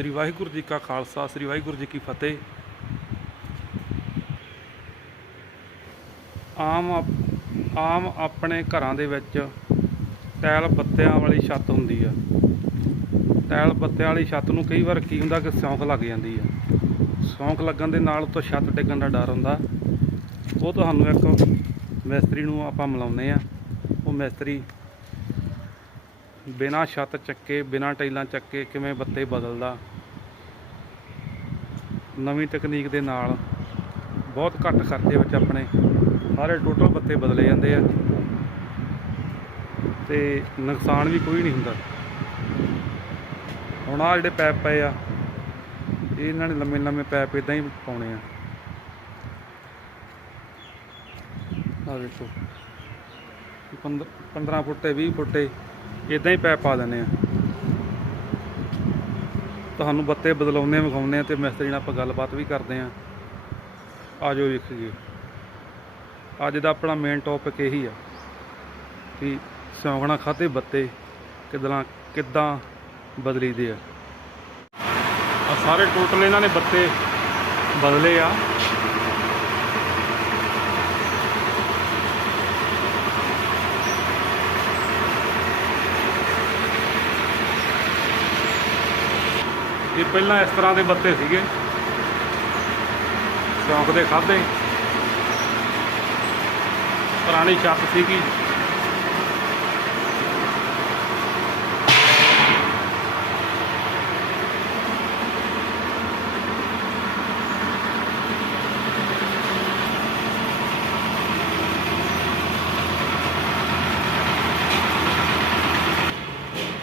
ਸ੍ਰੀ ਵਾਹਿਗੁਰੂ ਜੀ ਕਾ ਖਾਲਸਾ, ਸ੍ਰੀ ਵਾਹਿਗੁਰੂ ਜੀ ਕੀ ਫਤਿਹ। ਆਮ ਆਪ- ਆਮ ਆਪਣੇ ਘਰਾਂ ਦੇ ਵਿੱਚ ਟੈਲ ਬੱਤਿਆਂ ਵਾਲੀ ਛੱਤ ਹੁੰਦੀ ਆ। ਟੈਲ ਬੱਤਿਆਂ ਵਾਲੀ ਛੱਤ ਨੂੰ ਕਈ ਵਾਰ ਕੀ ਹੁੰਦਾ ਕਿ ਸਿਉਂਕ ਲੱਗ ਜਾਂਦੀ ਆ। ਸਿਉਂਕ ਲੱਗਣ ਦੇ ਨਾਲ ਤੋਂ ਛੱਤ ਡਿੱਗਣ ਦਾ ਡਰ ਹੁੰਦਾ। ਉਹ ਤੁਹਾਨੂੰ ਇੱਕ ਮਿਸਤਰੀ ਨੂੰ ਆਪਾਂ ਮਿਲਾਉਂਦੇ ਆ। ਉਹ ਮਿਸਤਰੀ ਬਿਨਾਂ ਛੱਤ ਚੱਕੇ, ਬਿਨਾਂ ਟਾਈਲਾਂ ਚੱਕੇ ਕਿਵੇਂ ਬੱਤੇ ਬਦਲਦਾ। ਨਵੀਂ ਤਕਨੀਕ ਦੇ ਨਾਲ ਬਹੁਤ ਘੱਟ ਖਰਚੇ ਵਿੱਚ ਆਪਣੇ ਸਾਰੇ ਟੋਟਲ ਪੱਤੇ ਬਦਲੇ ਜਾਂਦੇ ਆ ਤੇ ਨੁਕਸਾਨ ਵੀ ਕੋਈ ਨਹੀਂ ਹੁੰਦਾ। ਹੁਣ ਆ ਜਿਹੜੇ ਪੈਪ ਪਏ ਆ ਇਹਨਾਂ ਨੇ ਲੰਮੇ ਲੰਮੇ ਪੈਪ ਇਦਾਂ ਹੀ ਪਾਉਣੇ ਆ। ਆ ਵੇਖੋ 15 ਫੁੱਟੇ 20 ਫੁੱਟੇ ਇਦਾਂ ਹੀ ਪੈਪ ਪਾ ਦਿੰਦੇ ਆ। ਤੁਹਾਨੂੰ ਬੱਤੇ ਬਦਲਾਉਂਦੇ ਵਿਖਾਉਂਦੇ ਆ ਤੇ ਮਿਸਤਰੀ ਨਾਲ ਆਪਾਂ ਗੱਲਬਾਤ ਵੀ ਕਰਦੇ ਆ ਆਜੋ ਵੇਖੀਏ ਅੱਜ ਦਾ ਆਪਣਾ ਮੇਨ ਟੌਪਿਕ ਇਹੀ ਆ ਕਿ ਸਿਉਂਕਣਾ ਖਾਤੇ ਬੱਤੇ ਕਿਦਾਂ ਕਿੱਦਾਂ ਬਦਲੀਦੇ ਆ। ਆ ਸਾਰੇ ਟੋਟਲ ਇਹਨਾਂ ਨੇ ਬੱਤੇ ਬਦਲੇ ਆ। ਇਹ ਪਹਿਲਾਂ ਇਸ ਤਰ੍ਹਾਂ ਦੇ ਬੱਤੇ ਸੀਗੇ। ਚੌਂਕ ਦੇ ਖਾਦੇ। ਪੁਰਾਣੀ ਛੱਤ ਸੀਗੀ।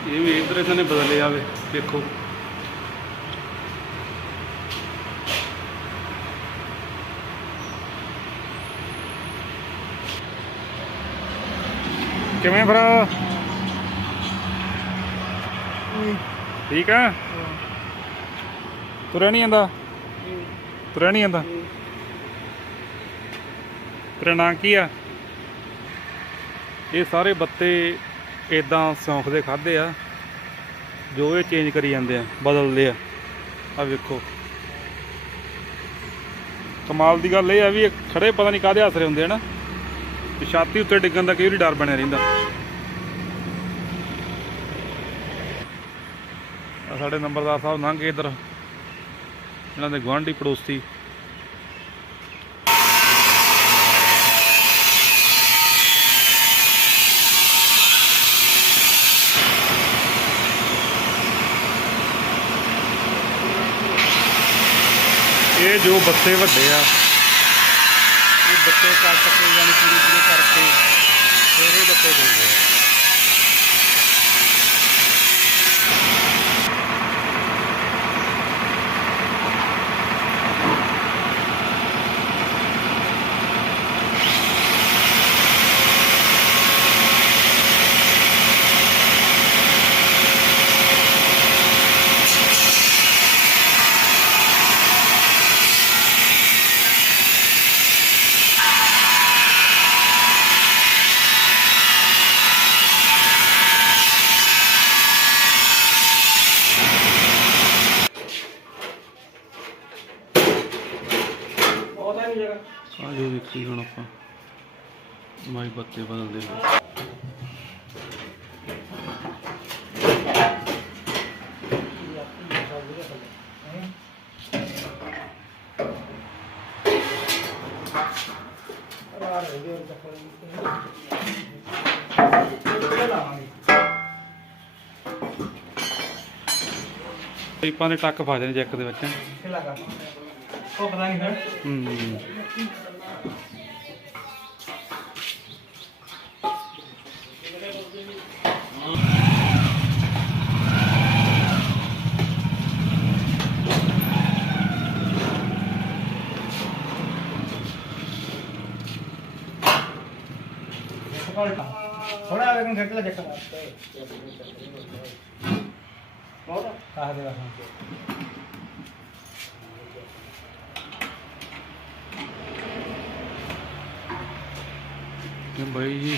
ਇਹ ਵੀ ਇਧਰ ਇਹਨਾਂ ਨੇ ਬਦਲੇ ਆਵੇ ਦੇਖੋ। ਕਿਵੇਂ ਭਰਾ? ਠੀਕ ਆ? ਤੁਰਿਆ ਨਹੀਂ ਆਂਦਾ ਤੁਰਿਆ ਨਹੀਂ ਆਂਦਾ ਤੇਰਾ ਨਾਂ ਕੀ ਆ? ਇਹ ਸਾਰੇ ਬੱਤੇ ਇਦਾਂ ਸਿਉਂਖ ਦੇ ਖਾਦੇ ਆ ਜੋ ਇਹ ਚੇਂਜ ਕਰੀ ਜਾਂਦੇ ਆ ਬਦਲਦੇ ਆ। ਆ ਵੇਖੋ। ਕਮਾਲ ਦੀ ਗੱਲ ਇਹ ਆ ਵੀ ਇਹ ਖੜੇ ਪਤਾ ਨਹੀਂ ਕਾਹਦੇ ਆਸਰੇ ਹੁੰਦੇ ਆ ਨਾ। ਤੇ ਛਾਤੀ ਉੱਤੇ ਡਿੱਗਣ ਦਾ ਕਈ ਵਾਰੀ ਡਰ ਬਣਿਆ ਰਹਿੰਦਾ। ਆ ਸਾਡੇ ਨੰਬਰਦਾਰ ਸਾਹਿਬ ਲੰਘ ਗਏ ਇਧਰ। ਇਹਨਾਂ ਦੇ ਗੁਆਂਢੀ ਪੜੋਸੀ। ਇਹ ਜੋ ਬੱਤੇ ਵੱਡੇ ਆ, ਇਹ ਬੱਤੇ ਕੱਟ ਕੇ ਫਿਰ ਆ ਆ ਜੋ ਵੇਖੀ ਹੁਣ ਆਪਾਂ। ਮਾਈ ਬੱਤੇ ਬਦਲਦੇ ਹੋਏ। ਪਾਈਪਾਂ ਦੇ ਟੱਕ ਫਸ ਜਾਂਦੇ ਜੈਕ ਦੇ ਵਿੱਚ। ਉਹ ਪਤਾ ਨਹੀਂ ਫਿਰ। ਹੂੰ ਥੋੜਾ ਆगे ਨੂੰ ਖਿੱਚ ਲੈ ਚੱਕ। ਬਹੁਤ ਆਹ ਦੇ ਹਾਂ ਇਹ ਬਾਈ ਜੀ।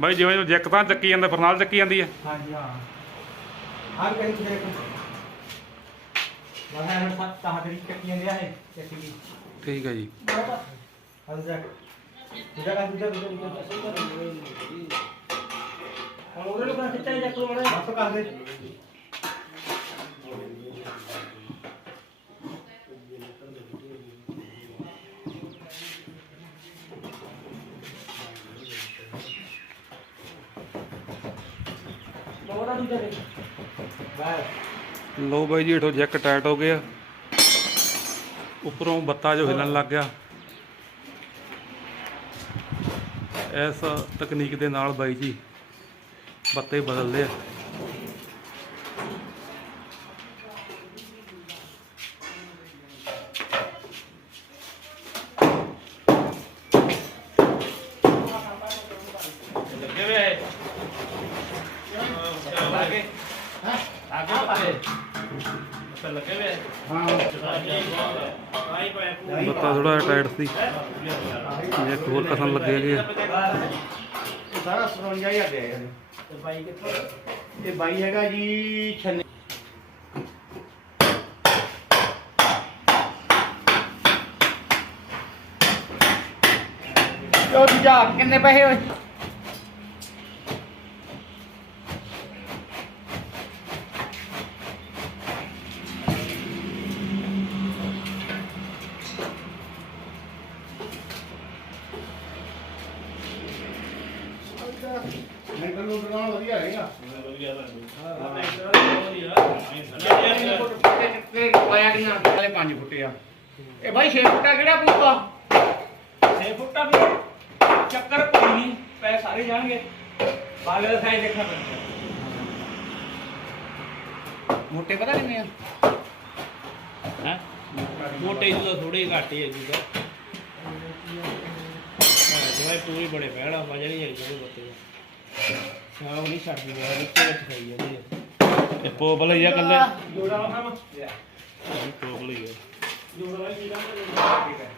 ਬਾਈ ਜਿਵੇਂ ਜੈਕ ਤਾਂ ਚੱਕੀ ਜਾਂਦਾ ਫਿਰ ਨਾਲ ਚੱਕੀ ਜਾਂਦੀ ਹੈ ਹਾਂਜੀ ਹਾਂ। ਹਾਂ ਕਹੀਂ ਤੁਸੀਂ ਦੇਖੋ। ਮੈਂ ਹਾਂ ਸੱਤ ਤਾਂ ਤੇਰੀ ਚੱਕੀਆਂ ਲਿਆ ਹੈ ਚੱਕੀ ਦੀ। ਠੀਕ ਹੈ ਜੀ। ਹਾਂ ਜਾ ਦੂਜਾ ਕਾ ਦੂਜਾ ਦੂਜਾ ਹੁਣ ਉਹਦੇ ਨੂੰ ਕਿਹੜਾ ਖਿੱਚਿਆ ਜਾ ਕੋਲ ਬਸ ਕਰ ਦੇ। ਲੋ ਬਾਈ ਜੀ ਹੇਠੋਂ ਜੈਕ ਟਾਈਟ ਹੋ ਗਿਆ ਉੱਪਰੋਂ ਬੱਤਾ ਜੋ ਹਿੱਲਣ ਲੱਗ ਗਿਆ। ਇਸ ਤਕਨੀਕ ਦੇ ਨਾਲ ਬਾਈ ਜੀ, ਬੱਤੇ ਬਦਲਦੇ ਆ। ਟਾਈਟ ਸੀ। ਜੈਕ ਹੋਰ ਕਸਣ ਲੱਗੇ ਗਏ ਇਹ ਸਾਰਾ ਸਰਵੰਜਾ ਹੀ ਆ ਗਿਆ ਇਹ ਤੇ ਬਾਈ ਕਿੱਥੋਂ ਇਹ ਬਾਈ ਹੈਗਾ ਜੀ ਛੰਨੇ ਉਹ ਜਾ ਕਿੰਨੇ ਪੈਸੇ ਹੋਏ ਮੈਂ ਕੱਲੂ ਬਣਾਉਣਾ ਵਧੀਆ ਹੈਗਾ ਤੇ ਪਾਇਆ ਕਿ ਨਾ ਵਾਲੇ 5 ਫੁੱਟੇ ਆ ਇਹ ਬਾਈ 6 ਫੁੱਟਾ ਕਿਹੜਾ ਪੂਪਾ 6 ਫੁੱਟਾ ਵੀ ਚੱਕਰ ਕੋਈ ਨਹੀਂ ਪੈ ਸਾਰੇ ਜਾਣਗੇ ਬਾਲੇ ਦਾ ਸਾਈਜ਼ ਦੇਖਣਾ ਪੈਂਦਾ ਮੋਟੇ ਪਤਾ ਕਿੰਨੇ ਆ ਹੈ ਮੋਟੇ ਜਿਹਦਾ ਥੋੜੇ ਘੱਟ ਹੀ ਹੈ ਜਿਹਦਾ ਜਿਵੇਂ ਪੂਰੀ ਬੜੇ ਪਹਿਲਾ ਮਜ਼ਾ ਨਹੀਂ ਆਈ ਜਿਹੜੇ ਬੱਤੇ ਦਾ ਸ਼ਾਮ ਨਹੀਂ ਛੱਡਦੀ ਮੈਂ ਵਿੱਚ ਵਿੱਚ ਖਾਈ ਜਾਂਦੀ ਹੈ ਇਹ ਹੀ ਆ ਕੱਲੇ। ਜੋੜਾ ਖਾਮ ਹੀ। ਹੈ ਜੋੜਾ ਠੀਕ ਹੈ।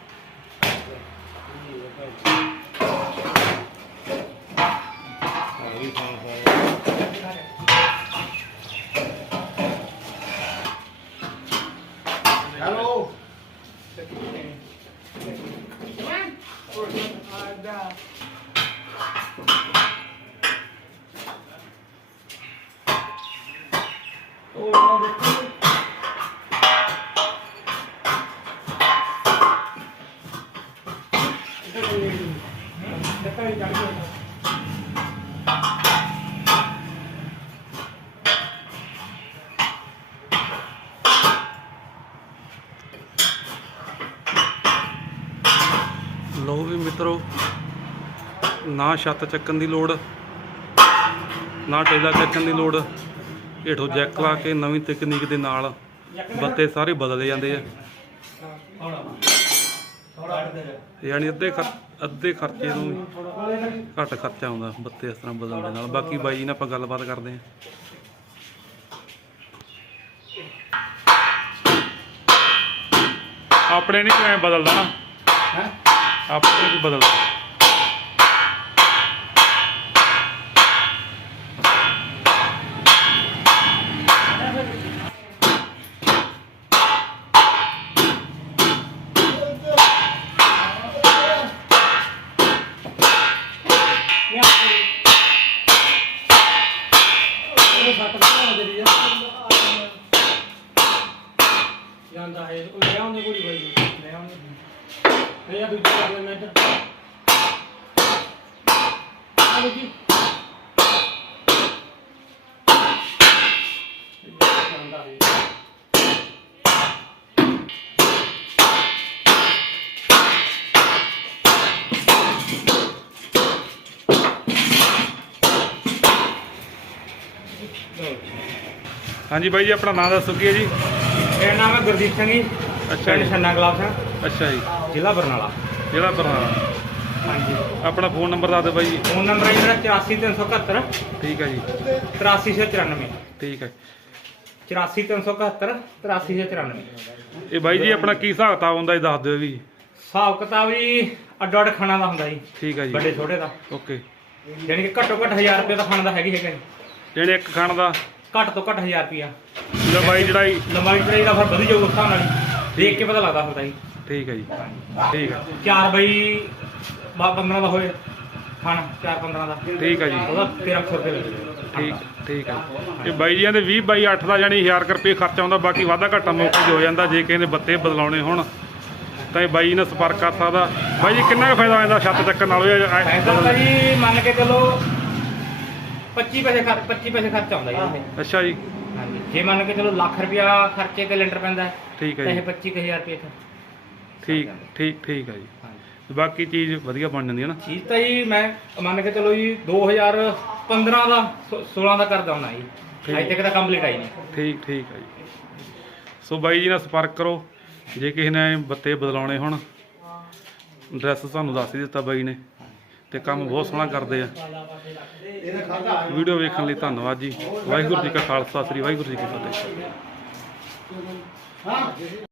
ਖਾਣ ਹੈਲੋ। ਲੋ ਨਾ ਛੱਤ ਚੱਕਣ ਦੀ ਲੋੜ, ਨਾ ਟੇਲਾ ਚੱਕਣ ਦੀ ਲੋੜ। ਹੇਠੋਂ ਜੈਕ ਲਾ ਕੇ ਨਵੀਂ ਤਕਨੀਕ ਦੇ ਨਾਲ ਬੱਤੇ ਸਾਰੇ ਬਦਲੇ ਜਾਂਦੇ ਆ। ਯਾਨੀ ਅੱਧੇ ਖਰ- ਅੱਧੇ ਖਰਚੇ ਨੂੰ ਘੱਟ ਖਰਚਾ ਆਉਂਦਾ ਬੱਤੇ ਇਸ ਤਰ੍ਹਾਂ ਬਦਲਣ ਦੇ ਨਾਲ। ਬਾਕੀ ਬਾਈ ਜੀ ਨਾਲ ਆਪਾਂ ਗੱਲਬਾਤ ਕਰਦੇ ਹਾਂ। ਆਪਣੇ ਨਹੀਂ ਕਿਵੇਂ ਬਦਲਦਾ ਨਾ? ਹੈ? ਆਪਣੇ ਨਹੀਂ ਬਦਲਦਾ ਜਾਂਦਾ ਹੈ ਲੈ ਆਉਂਦੇ ਕੁੜੀ ਬਾਈ ਲੈ ਆਉਂਦੇ। ਇਹ ਆ ਦੂਜੀ ਕਰ ਲੈਣਾ ਇੱਧਰ। ਆ ਲਓ ਜੀ। ਜਾਂਦਾ ਹੈ ਹਾਂਜੀ ਬਾਈ ਜੀ ਆਪਣਾ ਨਾਮ ਦੱਸੋ ਕੀ ਹੈ ਜੀ? ਮੇਰਾ ਨਾਮ ਹੈ ਗੁਰਦੀਪ ਸਿੰਘ ਜੀ ਅੱਛਾ ਜੀ। ਛੰਨਾ ਗਲਾਬ ਸਿੰਘ ਅੱਛਾ ਜੀ। ਜ਼ਿਲ੍ਹਾ ਬਰਨਾਲਾ। ਜਿਹੜਾ ਬਰਨਾਲਾ। ਹਾਂਜੀ। ਆਪਣਾ ਫੋਨ ਨੰਬਰ ਦੱਸ ਦਿਓ ਬਾਈ ਜੀ। ਫੋਨ ਨੰਬਰ ਹੈ ਮੇਰਾ 84371 ਠੀਕ ਹੈ ਜੀ। 83694 ਠੀਕ ਹੈ। 84371 83694 ਇਹ ਬਾਈ ਜੀ ਆਪਣਾ ਕੀ ਹਿਸਾਬ ਕਿਤਾਬ ਹੁੰਦਾ ਇਹ ਦੱਸ ਦਿਓ ਵੀ। ਹਿਸਾਬ ਕਿਤਾਬ ਜੀ ਅੱਡੋ ਅੱਡ ਖਾਣਾ ਦਾ ਹੁੰਦਾ ਜੀ। ਠੀਕ ਹੈ ਜੀ। ਵੱਡੇ ਛੋਟੇ ਦਾ। ਓਕੇ। ਯਾਨੀ ਕਿ ਘੱਟੋ ਘੱਟ 1000 ਰੁਪਏ ਦਾ ਖਾਣਾ ਦਾ ਹੈਗੀ ਹੈਗਾ ਜੀ। ਜਿਹੜੇ ਇੱਕ ਖਾਣ ਦਾ? ਘੱਟ ਤੋਂ ਘੱਟ 1000 ਰੁਪਿਆ ਲੰਬਾਈ ਚੜਾਈ ਲੰਬਾਈ ਚੜਾਈ ਦਾ ਫਿਰ ਵਧੀ ਜਾਊ ਉਸ ਹਿਸਾਬ ਨਾਲ। ਦੇਖ ਕੇ ਪਤਾ ਲੱਗਦਾ ਹੁੰਦਾ ਜੀ। ਠੀਕ ਹੈ ਜੀ। ਠੀਕ ਹੈ। 4 ਬਈ 15 ਦਾ ਹੋਏ ਖਾਣਾ 4 15 ਦਾ। ਠੀਕ ਹੈ ਜੀ। ਉਹਦਾ 1300 ਰੁਪਏ ਠੀਕ ਠੀਕ ਹੈ। ਇਹ ਬਾਈ ਜੀਆਂ ਦੇ 20 ਬਾਈ 8 ਦਾ ਜਾਨੀ 1000 ਕੁ ਰੁਪਏ ਖਰਚਾ ਆਉਂਦਾ ਬਾਕੀ ਵਾਧਾ ਘਾਟਾ ਮੌਕੇ 'ਚ ਹੋ ਜਾਂਦਾ ਜੇ ਕਿਸੇ ਬੱਤੇ ਬਦਲਾਉਣੇ ਹੋਣ ਤਾਂ ਇਹ ਬਾਈ ਜੀ ਨਾਲ ਸੰਪਰਕ ਕਰ ਸਕਦਾ ਬਾਈ ਜੀ ਕਿੰਨਾ ਕੁ ਫਾਇਦਾ ਹੋ ਜਾਂਦਾ ਛੱਤ ਚੱਕਣ ਨਾਲੋਂ? ਇਹ- ਇਹ- ਫਾਇਦਾ ਤਾਂ ਜੀ ਮੰਨ ਕੇ ਚੱਲੋ 25 ਪੈਸੇ ਖਰ 25 ਪੈਸੇ ਖਰਚ ਆਉਂਦਾ ਜੀ ਅੱਛਾ ਜੀ। ਜੇ ਮੰਨ ਕੇ ਚਲੋ ਲੱਖ ਰੁਪਿਆ ਖਰਚੇ ਤੇ ਲੈਂਟਰ ਪੈਂਦਾ ਠੀਕ ਹੈ ਤਾਂ ਇਹ ਜੀ। 25000 ਰੁਪਏ ਠੀਕ ਠੀਕ ਠੀਕ ਹੈ ਜੀ। ਹਾਂਜੀ। ਬਾਕੀ ਚੀਜ਼ ਵਧੀਆ ਬਣ ਜਾਂਦੀ ਹੈ ਨਾ। ਚੀਜ਼ ਤਾਂ ਜੀ ਮੈਂ ਮੰਨ ਕੇ ਚਲੋ ਜੀ 2015 ਦਾ ਸ- 16 ਦਾ ਕਰਦਾ ਹੁੰਦਾ ਜੀ। ਠੀਕ। ਅਜੇ ਤੱਕ ਤਾਂ ਕੰਪਲੀਟ ਆਈ ਨਹੀਂ ਠੀਕ ਠੀਕ ਹੈ ਜੀ। ਸੋ ਬਾਈ ਜੀ ਨਾਲ ਸੰਪਰਕ ਕਰੋ। ਜੇ ਕਿਸੇ ਨੇ ਬੱਤੇ ਬਦਲਾਉਣੇ ਹੋਣ ਐਡਰੈਸ ਤੁਹਾਨੂੰ ਦੱਸ ਹੀ ਦਿੱਤਾ ਬਾਈ ਨੇ। ਤੇ ਕੰਮ ਬਹੁਤ ਸੋਹਣਾ ਕਰਦੇ ਆ। ਵੀਡੀਓ ਵੇਖਣ ਲਈ ਧੰਨਵਾਦ ਜੀ। ਵਾਹਿਗੁਰੂ ਜੀ ਕਾ ਖਾਲਸਾ ਸ੍ਰੀ ਵਾਹਿਗੁਰੂ ਜੀ ਕੀ ਫਤਿਹ।